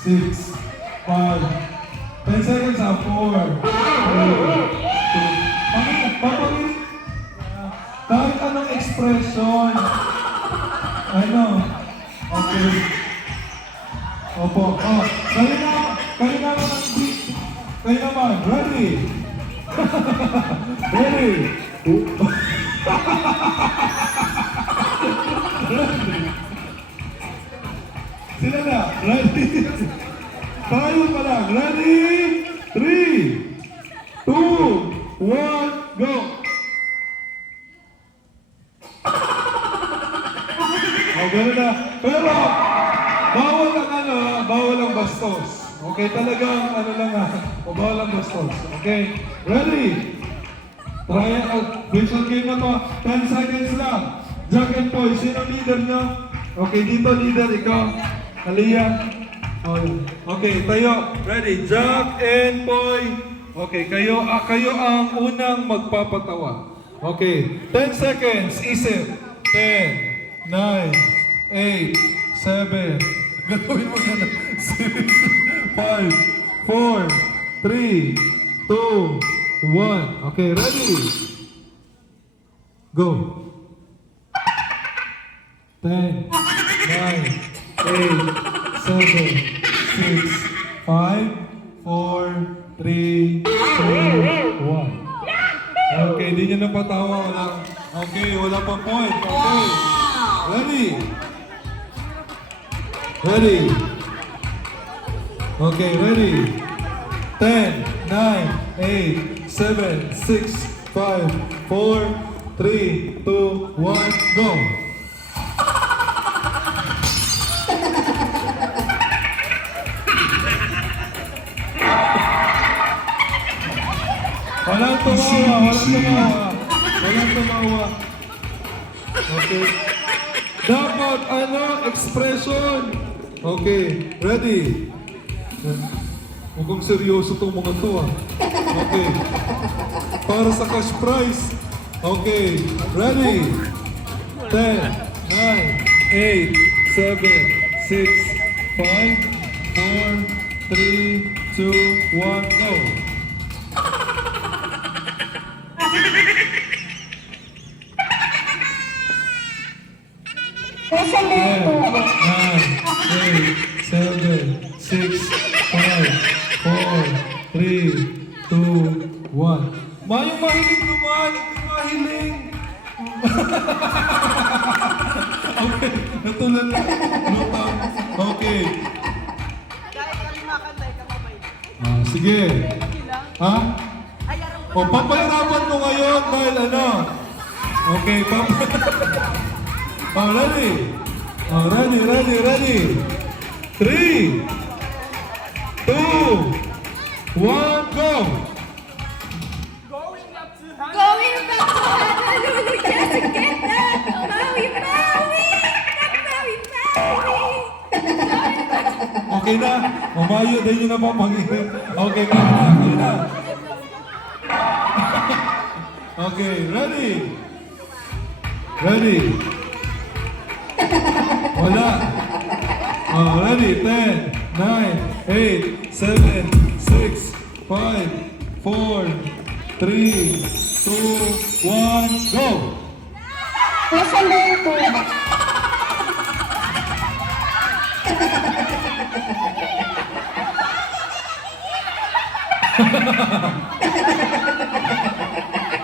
6, 5, 10 seconds ha. 4, 3, 2. Papangin. Kahit anong expression. Ano? Okay. Opo. Oh, kayo naman ang beat. Kayo naman. Ready? Ready? Sila na. Ready? Tayo pa lang. Ready? 3, 2, 1, go! O, gano'n na. Pero, bawal ang bastos. Okay, talagang ano lang ha. O, bawal ang bastos. Okay? Ready? Try visual game na to. 10 seconds lang. Jack and Poy, sino leader nyo? Okay, dito leader, ikaw. Aliyah. Okay, tayo. Ready? Jack and Poy. Okay, kayo ang unang magpapatawa. Okay, 10 seconds. Isip. 10, 9, 8, 7. Gawin mo na. 6, 5, 4, 3, 2, 1. Okay, ready? Go. 10, 9, 8, 7, 6, 5, 4, 3, 2, 1. Okay, di nyo napatawa. Wala pang point. Okay. Ready? Ready? Okay, ready? 10, 9, 8, 7, 6, 5, 4, 3, 2, 1, go! Walang tumawa. Okay. Dapat, expression. Okay, ready? Mukhang seryoso itong mga to ah. Okay. Para sa cash prize. Okay, ready? 10, 9, 8, 7, 6, 5, 4, 3, 2, 1, go! Nasa lento. 9, 8, 7, 6, 5, 4, 3, 2, 1. Mayong mahiling naman! Mahiling! Okay, natulan lang. Okay. Sige. Ha? O, papahirapan mo ngayon dahil ano? Okay, ready? Ready? 3, 2, 1, go! Going back to Honolulu just to get that Maui. Okay na. Umayo din yun na papangin. Okay na. Okay, ready? Wala. Ready? 10, 9, 8, 7, 6, 5, 4, 3, 2, 1, go! Nasa lento.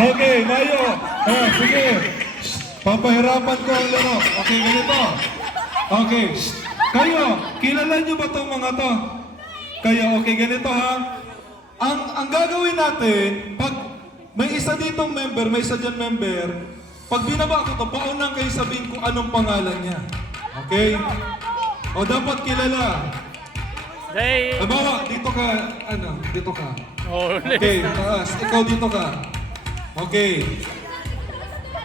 Okay, Mayo. Sige. Papahirapan ko ang laro. Okay, ganito. Okay. Kayo, kilala nyo ba itong mga to? Kayo, okay, ganito ha. Ang gagawin natin, pag may isa ditong member, may isa dyan member, pag binaba ko ito, paunang kayo sabihin kung anong pangalan niya. Okay? O dapat kilala. Bawa, dito ka, dito ka. Okay, taas. Ikaw dito ka. Okay.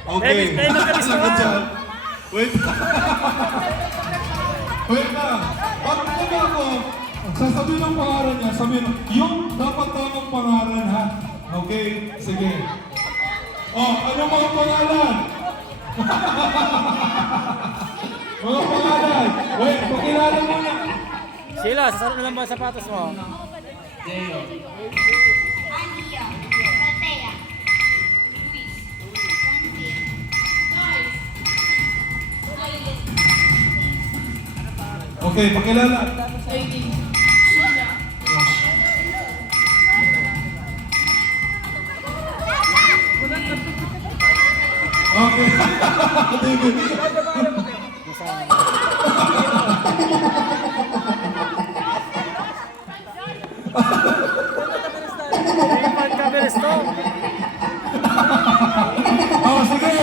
Okay. Alam ka dyan. Wait. Wait na. Pag binaba ko, sasabihin ang pangalan niya, sabihin, yung dapat tamang pangalan ha. Okay? Sige. Oh, ano mga pangalan? Mga pangalan. Wait, pakilala muna. Sheila, sasaro na lang ba ang sapatos mo? Ania. Matea. Luis. Santi. Okay, pakilala. Okay. David. Raymond Cabresto. Oh, sige.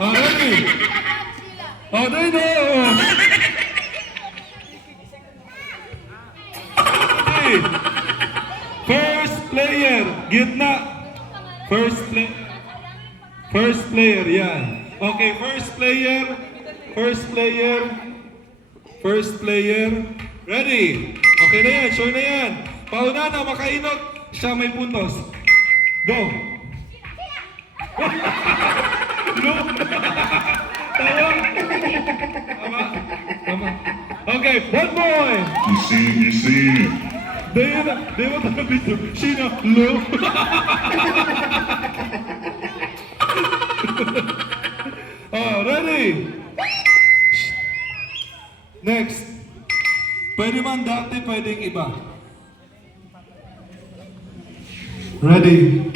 Oh, ready? Oh, ready? Okay. First player, gitna. First player, yan. Okay, first player. Ready? Okay na yan, sure na yan. Pauna na, makainot. Siya may puntos. Go! No! Tawa! Tama. Okay, 1 point! Easy. Di mo tayo dito. Sino? Lo? Oh, ready? Next. Pwede man dati, pwedeng iba. Ready?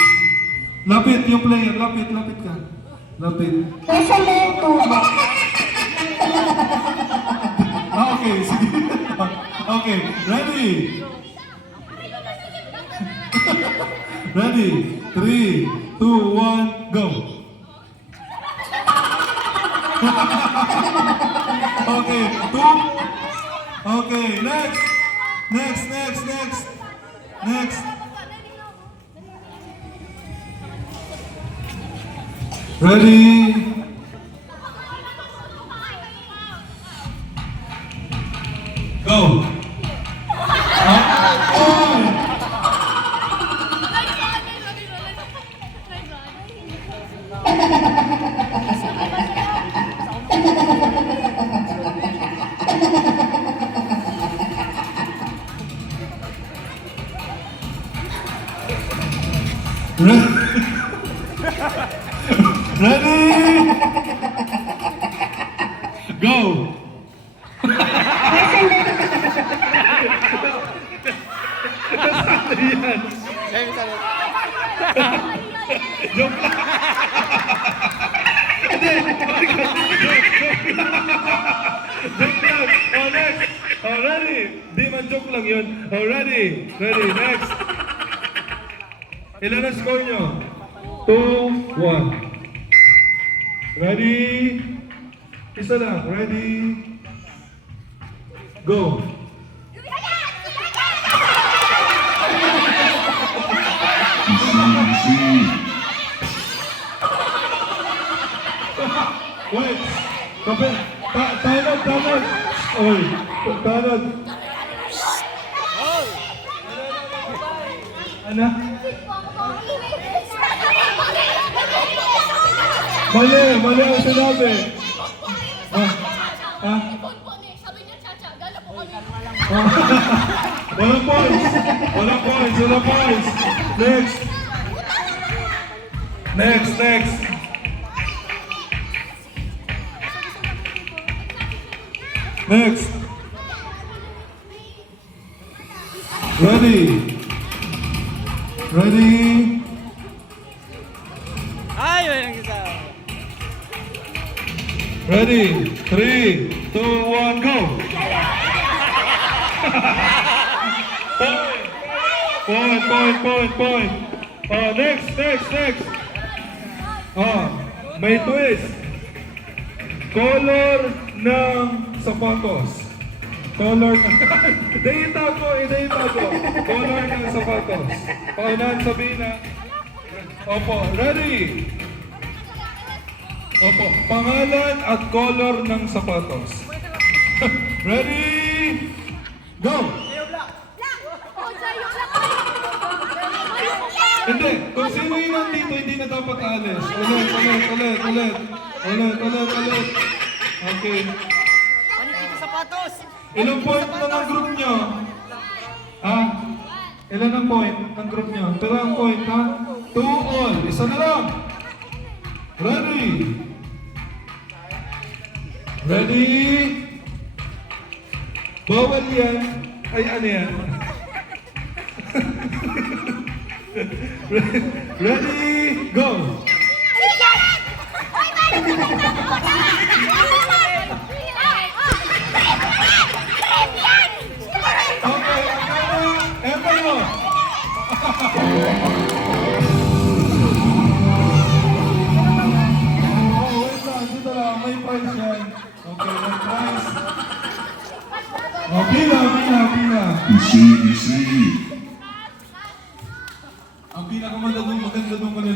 Lapit yung player. Lapit ka. Lapit. Okay, sige. Okay, ready? Ready? 3, 2, 1, go! Okay, 2. Okay, next. Ready? Go! Ready? Go! Joke lang. Oh, next. Oh, ready? Di man joke lang yun. Oh, ready? Ready, next. Ilan ang score nyo? 2, 1. Ready? Isa lang. Ready? Go. Easy. Wait. Tanod. Oy. Tanod. Ano? Mali ang sinabi. Walang points. Next. Ready? Ay, may isa. Ready? 3, 2, 1, go! Point. Oh, next. Oh, may twist. Color ng sapatos. Color ng sapatos. Paunahan sabihin na. Opo, ready? Opo, pangalan at color ng sapatos. Ready? Go! Hindi, kung sino yung hindi na dapat aalis. Ulit. Okay. Ano dito sapatos? Ilang point na ng group nyo? Ha? Ilan ang point ng group nyo? Pero ang point, ha? 2 all. Isa na lang. Ready? Ready? Bawal yan. Ay, ano yan? Ready? Go! Okay, eto mo. Oh, wait lang, dito lang, may prize yan. Okay, may prize. Oh, pila. Isi. Ang pinakamaganda nung kanila.